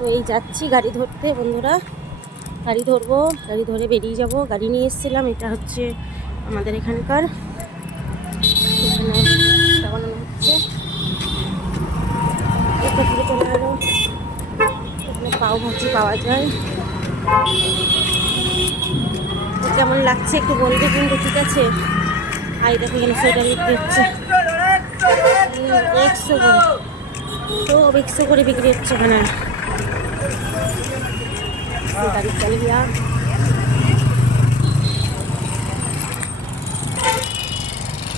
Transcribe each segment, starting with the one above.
তো এই যাচ্ছি গাড়ি ধরতে বন্ধুরা, গাড়ি ধরবো, গাড়ি ধরে বেরিয়ে যাব। গাড়ি নিয়ে এসেছিলাম, এটা হচ্ছে আমাদের এখানকার, এখানে বানানো হচ্ছে। এটা থেকে চলে গেলো, এখানে পাও ভাজি পাওয়া যায়। কেমন লাগছে একটু বলবে কিন্তু, ঠিক আছে? আর দেখো এখানে সোয়েটার বিক্রি হচ্ছে 100 করে, সব 100 করে বিক্রি হচ্ছে এখানে। গাড়ি চল গিয়া,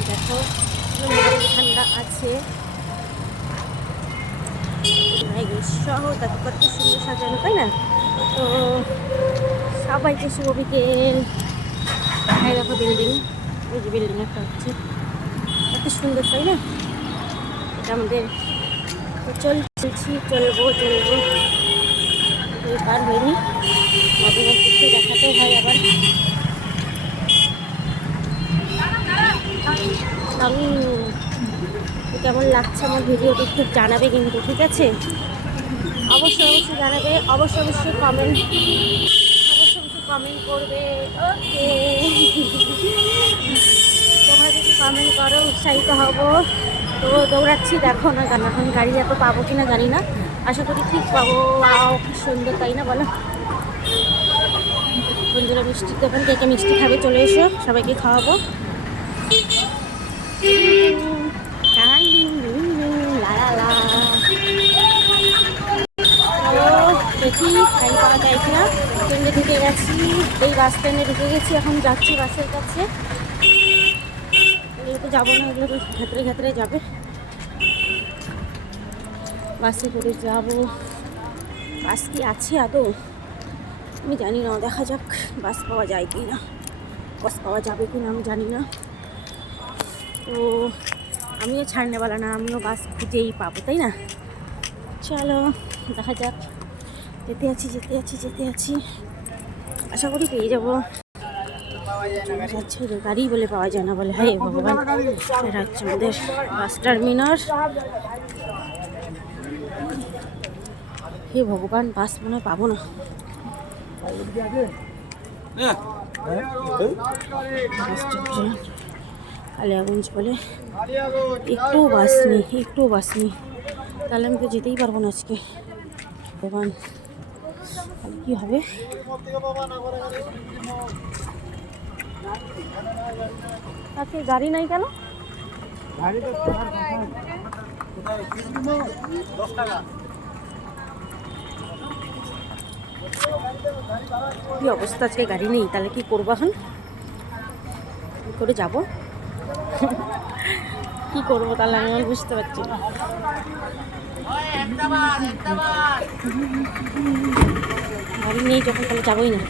দেখো ঠান্ডা আছে শহর, তাকে কত সুন্দর সাজানো, তাই না? তো সবাইকে শুভ বিকেল। এই দেখো বিল্ডিং, এই যে বিল্ডিং একটা হচ্ছে, এত সুন্দর, তাই না? এটা আমাদের, তো চলবো পার হয়নি, মাঝে মাঝে একটু দেখাতে হয় আবার। কেমন লাগছে আমার ভিডিওটি একটু জানাবে কিন্তু, ঠিক আছে? অবশ্যই জানাবে, অবশ্যই কমেন্ট করবে। ওকে, তোমরা যদি কমেন্ট করো উৎসাহিত হব। তো দৌড়াচ্ছি, দেখো না কেন, এখন গাড়ি এত পাবো কিনা জানি না, আশা করি ঠিক পাবো। খুব সুন্দর, তাই না বলো বন্ধুরা? মিষ্টির দোকান, কে মিষ্টি খাবে চলে এসো, সবাইকে খাওয়াবো। দেখি গাড়ি পাওয়া যায় কিনা। ট্রেনে ঢুকে গেছি, এই বাস স্ট্যান্ডে ঢুকে গেছি, এখন যাচ্ছি বাসের কাছে। এগুলো তো যাবো না, এগুলো তো ঘাতরে যাবে, বাসে করে যাবো। বাস কি আছে আদৌ আমি জানি না, দেখা যাক বাস পাওয়া যায় কি না, বাস পাওয়া যাবে কি না আমি জানি না। তো আমিও ছাড়নেওয়ালা না, আমিও বাস খুঁজেই পাবো, তাই না? চলো দেখা যাক, যেতে আছি, আশা করি পেয়ে যাবো। গাড়ি বলে পাওয়া যায় না বলে, হ্যাঁ ভগবান। এটা হচ্ছে আমাদের বাস টার্মিনাল। হে ভগবান, বাস মনে হয় পাবো না। কালিয়াগঞ্জ বলে, একটু বাস নেই, তাহলে আমি তো যেতেই পারবো না আজকে। ভগবান কি হবে? আজকে গাড়ি নাই কেন? কি অবস্থা, আজকে গাড়ি নেই, তাহলে কি করবো এখন? কি করে যাবো? কি করবো তাহলে আমি বুঝতে পারছি না। গাড়ি নেই যখন, তাহলে যাবোই না।